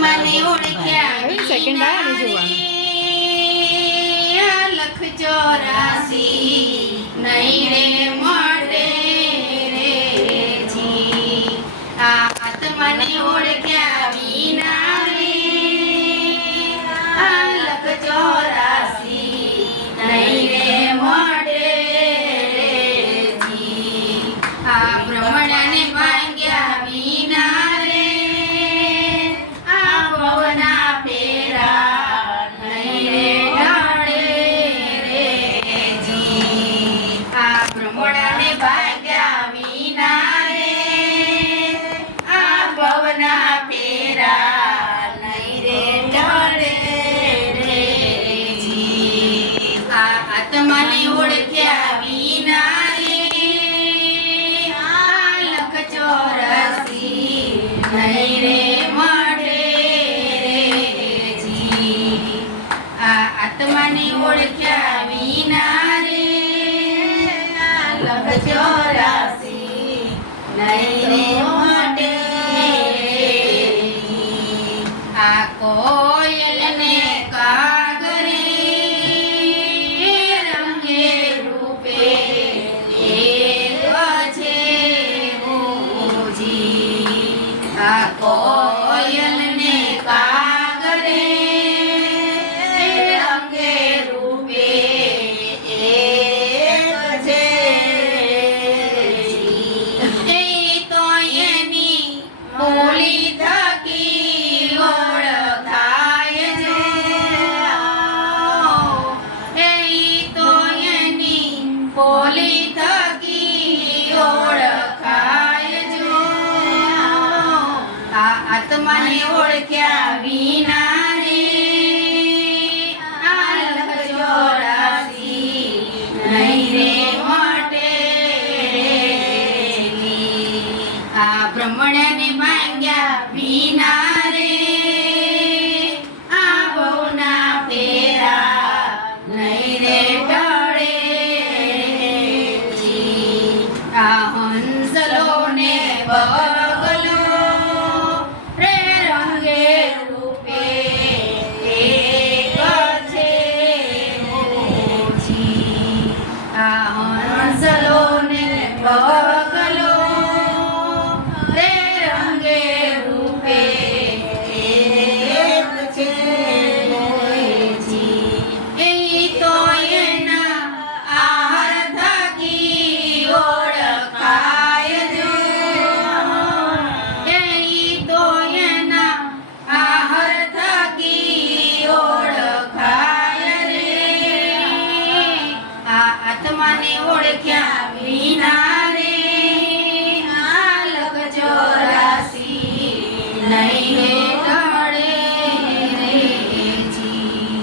આત્માને ઓળખ્યા સેકન્ડ આવ્યા ને જોવાનું. લખ 84 નહીં રે મળે રે જી. આ આત્માને ઓળખ્યા વિના રે આ લખ 84 નહીં રે મળે રે જી. આ ભ્રમણાને ભાંગ્યા વિના રે આ ભવના ફેરા નહીં રે ઢળે રે જી. આ ભ્રમણાને ભાંગ્યા વિના રે આ ભવના ફેરા નહીં રે ઢળે રે જી. આ આત્માને ઓળખ્યા વિના રે આ લખ 84 નહીં રે મળે રે જી. આ આત્માને ઓળખ્યા વિના રે આ લખ 84 નહીં રે મળે રે જી. આ કોયલને કાગરે રંગે રૂપે એક છે મોજી. આ કોયલને કાગરે રંગે રૂપે એક છે જી. એ તો એની બોલી થકી ઓળખાય છે. એ તો એની બોલી થકી ઓળખાય જો. આ આત્માને ઓળખ્યા વિના રે આ લખ 84 નહીં રે મળે રે જી. આ ભ્રમણને ભાંગ્યા વિના રે આ ભવના ફેરા નહીં રે ઢળે રે જી. આ હંસલોને બગલો રે રંગે રૂપે એક છે મોજી. આ હંસલોને બગલો રે રંગે રૂપે એક છે મોજી. એ તો એના આહાર થકી ઓળખાય જો. એ તો એના આહાર થકી ઓળખાય રે. આ આત્માને ઓળખ્યા વિના રે આ લખ 84 નહીં રે ઢળે રે જી.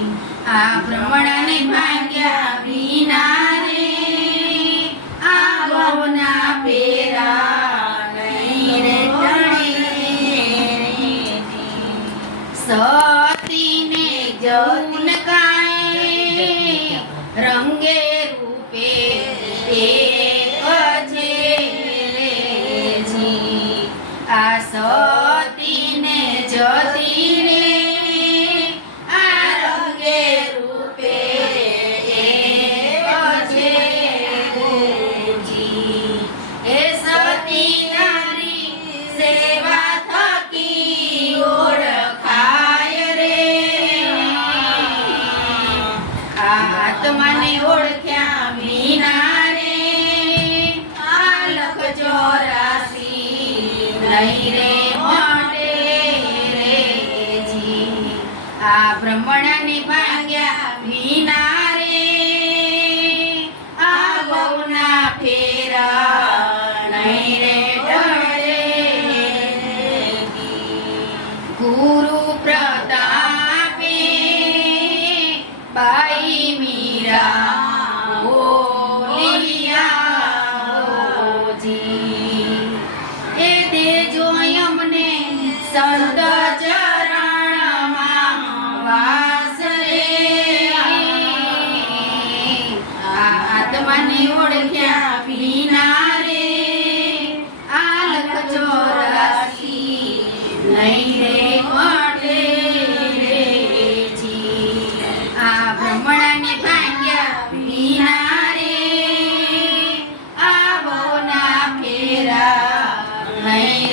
આ ભ્રમણાને ભાંગ્યા વિના રે આ ભવના ફેરા નહીં રે ઢળે રે જી. સતીને જૌનકાએ રંગે રૂપે એક છે રે જી. આ સતીને જતી રે આ રંગે રૂપે એક છે જી. એ સતી નારી સેવા થકી ઓળખાય રે. આ આત્માને ઓળખ્યા વિના રે આ લખ 84 નહીં રે મળે રે જી. આ ભ્રમણાને ભાંગ્યા વિના રે આ ભવના ફેરા નહીં રે ઢળે જી. ગુરુ પ્રતાપે બાઈ મીરા બોલિયા જી. એ દેજો અમને સંત ચરણમાં વાસ રે. આ આત્માને ઓળખ્યા વિના રે આ લખ 84 નહીં રે મળે અમે ભાંગ્યા વિના રે આવો ના ફેરા નહીં